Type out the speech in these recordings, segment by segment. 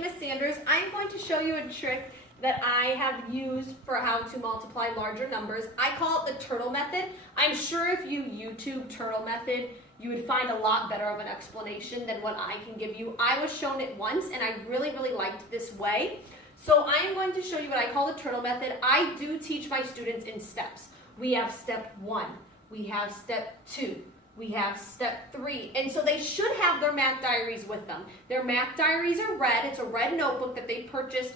name is Sanders. I'm going to show you a trick that I have used for how to multiply larger numbers. I call it the turtle method. I'm sure if you YouTube turtle method, you would find a lot better of an explanation than what I can give you. I was shown it once and I really liked this way. So I am going to show you what I call the turtle method. I do teach my students in steps. We have step 1, we have step 2, we have step 3, and so they should have their math diaries with them. Their math diaries are red. It's a red notebook that they purchased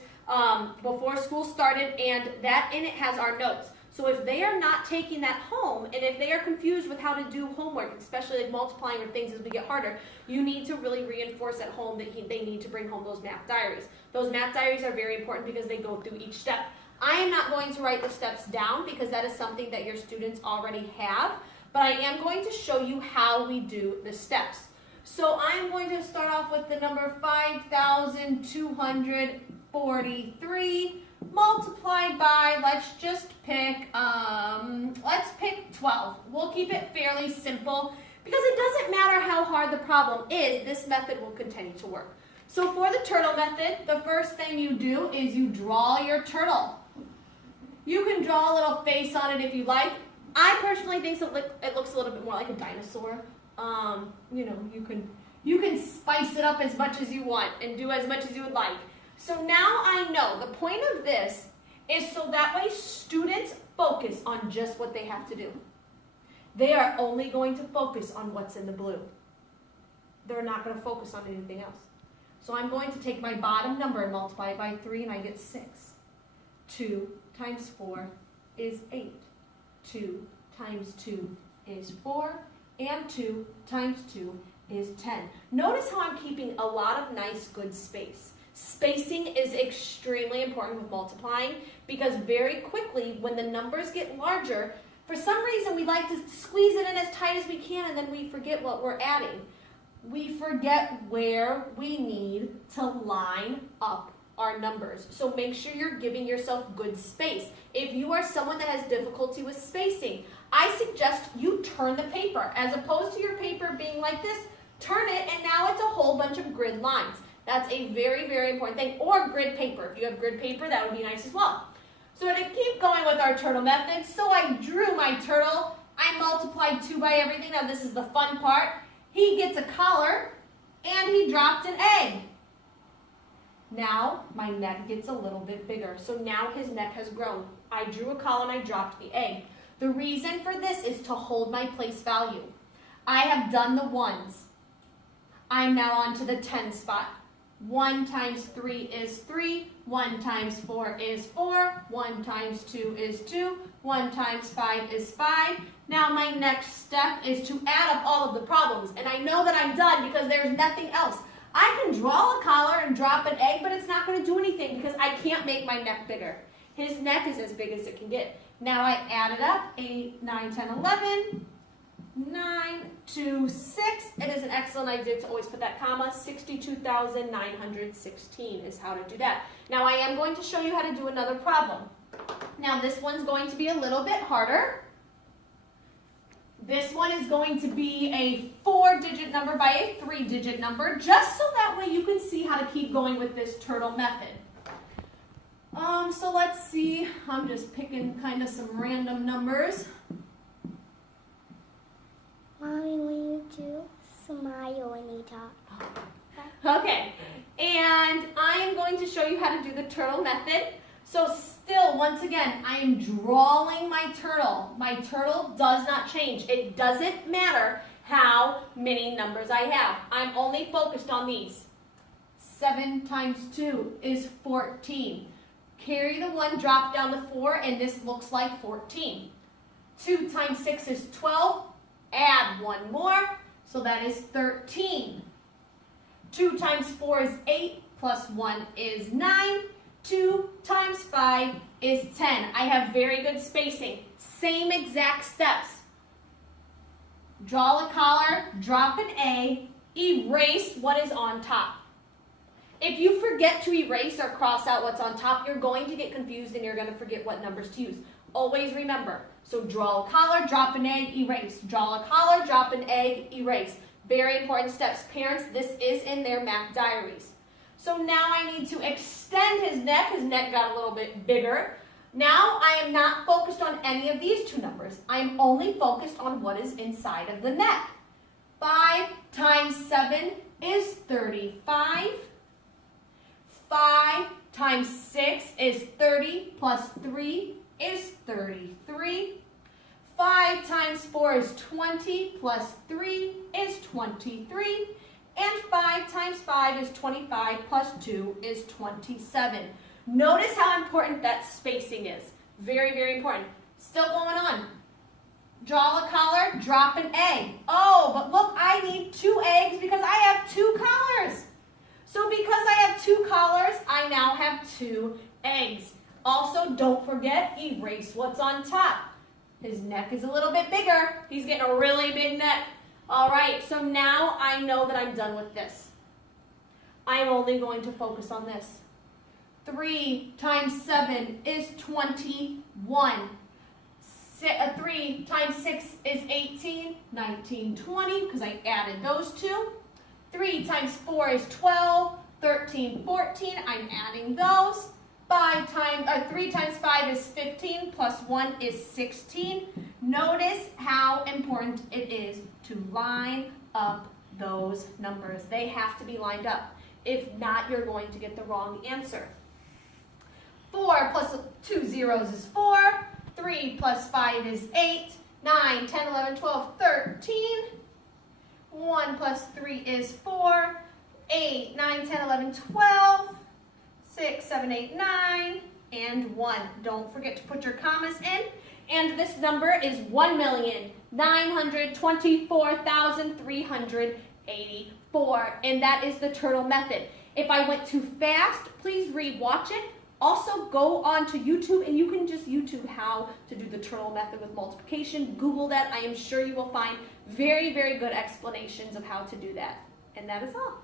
before school started, and that in it has our notes. So if they are not taking that home, and if they are confused with how to do homework, especially like multiplying or things as we get harder, you need to really reinforce at home that they need to bring home those math diaries. Those math diaries are very important because they go through each step. I am not going to write the steps down because that is something that your students already have, but I am going to show you how we do the steps. So I am going to start off with the number 5,243 multiplied by, let's pick 12. We'll keep it fairly simple because it doesn't matter how hard the problem is, this method will continue to work. So for the turtle method, the first thing you do is you draw your turtle. You can draw a little face on it if you like. I personally think it looks a little bit more like a dinosaur. You know, you can spice it up as much as you want and do as much as you would like. So now I know the point of this is so that way students focus on just what they have to do. They are only going to focus on what's in the blue. They're not going to focus on anything else. So I'm going to take my bottom number and multiply it by 3 and I get 6. 2 times 4 is 8. 2 times 2 is 4. And 2 times 2 is 10. Notice how I'm keeping a lot of nice good space. Spacing is extremely important with multiplying because very quickly when the numbers get larger, for some reason we like to squeeze it in as tight as we can and then we forget what we're adding. We forget where we need to line up our numbers. So make sure you're giving yourself good space. If you are someone that has difficulty with spacing, I suggest you turn the paper. As opposed to your paper being like this, turn it and now it's a whole bunch of grid lines. That's a very important thing. Or grid paper. If you have grid paper, that would be nice as well. So to keep going with our turtle method, so I drew my turtle. I multiplied 2 by everything. Now this is the fun part. He gets a collar and he dropped an egg. Now my neck gets a little bit bigger. So now his neck has grown. I drew a collar and I dropped the egg. The reason for this is to hold my place value. I have done the ones. I'm now on to the 10 spot. 1 times 3 is 3. 1 times 4 is 4. 1 times 2 is 2. 1 times 5 is 5. Now my next step is to add up all of the problems. And I know that I'm done because there's nothing else. I can draw a collar and drop an egg, but it's not going to do anything because I can't make my neck bigger. His neck is as big as it can get. Now I added up 8, 9, 10, 11, 9, 2, 6. It is an excellent idea to always put that comma. 62,916 is how to do that. Now I am going to show you how to do another problem. Now this one's going to be a little bit harder. This one is going to be a 4-digit number by a 3-digit number, just so that way you can see how to keep going with this turtle method. So let's see. I'm just picking kind of some random numbers. Mommy, when you do, smile when you talk. Okay, and I am going to show you how to do the turtle method. So still, once again, I am drawing my turtle. My turtle does not change. It doesn't matter how many numbers I have. I'm only focused on these. 7 times 2 is 14. Carry the 1, drop down the 4, and this looks like 14. 2 times 6 is 12. Add 1 more, so that is 13. 2 times 4 is 8, plus 1 is 9. 2 times 5 is 10. I have very good spacing. Same exact steps. Draw a collar, drop an A, erase what is on top. If you forget to erase or cross out what's on top, you're going to get confused and you're going to forget what numbers to use. Always remember. So draw a collar, drop an egg, erase. Draw a collar, drop an egg, erase. Very important steps. Parents, this is in their math diaries. So now I need to extend his neck. His neck got a little bit bigger. Now I am not focused on any of these two numbers. I am only focused on what is inside of the neck. 5 times 7 is 35. 5 times 6 is 30 plus 3 is 33. 5 times 4 is 20 plus 3 is 23. And 5 times 5 is 25 plus 2 is 27. Notice how important that spacing is. Very, very important. Still going on. Draw a collar, drop an egg. Oh, but look, I need 2 eggs because I have 2 collars. So because I have 2 collars, I now have 2 eggs. Also, don't forget, erase what's on top. His neck is a little bit bigger. He's getting a really big neck. All right, so now I know that I'm done with this. I'm only going to focus on this. 3 times 7 is 21. 3 times 6 is 18, 19, 20, because I added those two. 3 times 4 is 12, 13, 14, I'm adding those. 3 times 5 is 15, plus 1 is 16. Notice how important it is to line up those numbers. They have to be lined up. If not, you're going to get the wrong answer. 4 plus 2 zeros is 4. 3 plus 5 is 8. 9, 10, 11, 12, 13. 1 plus 3 is 4. 8, 9, 10, 11, 12. 6, 7, 8, 9. And 1. Don't forget to put your commas in. And this number is 1,924,384. And that is the turtle method. If I went too fast, please re-watch it. Also, go on to YouTube and you can just YouTube how to do the turtle method with multiplication. Google that. I am sure you will find very, very good explanations of how to do that. And that is all.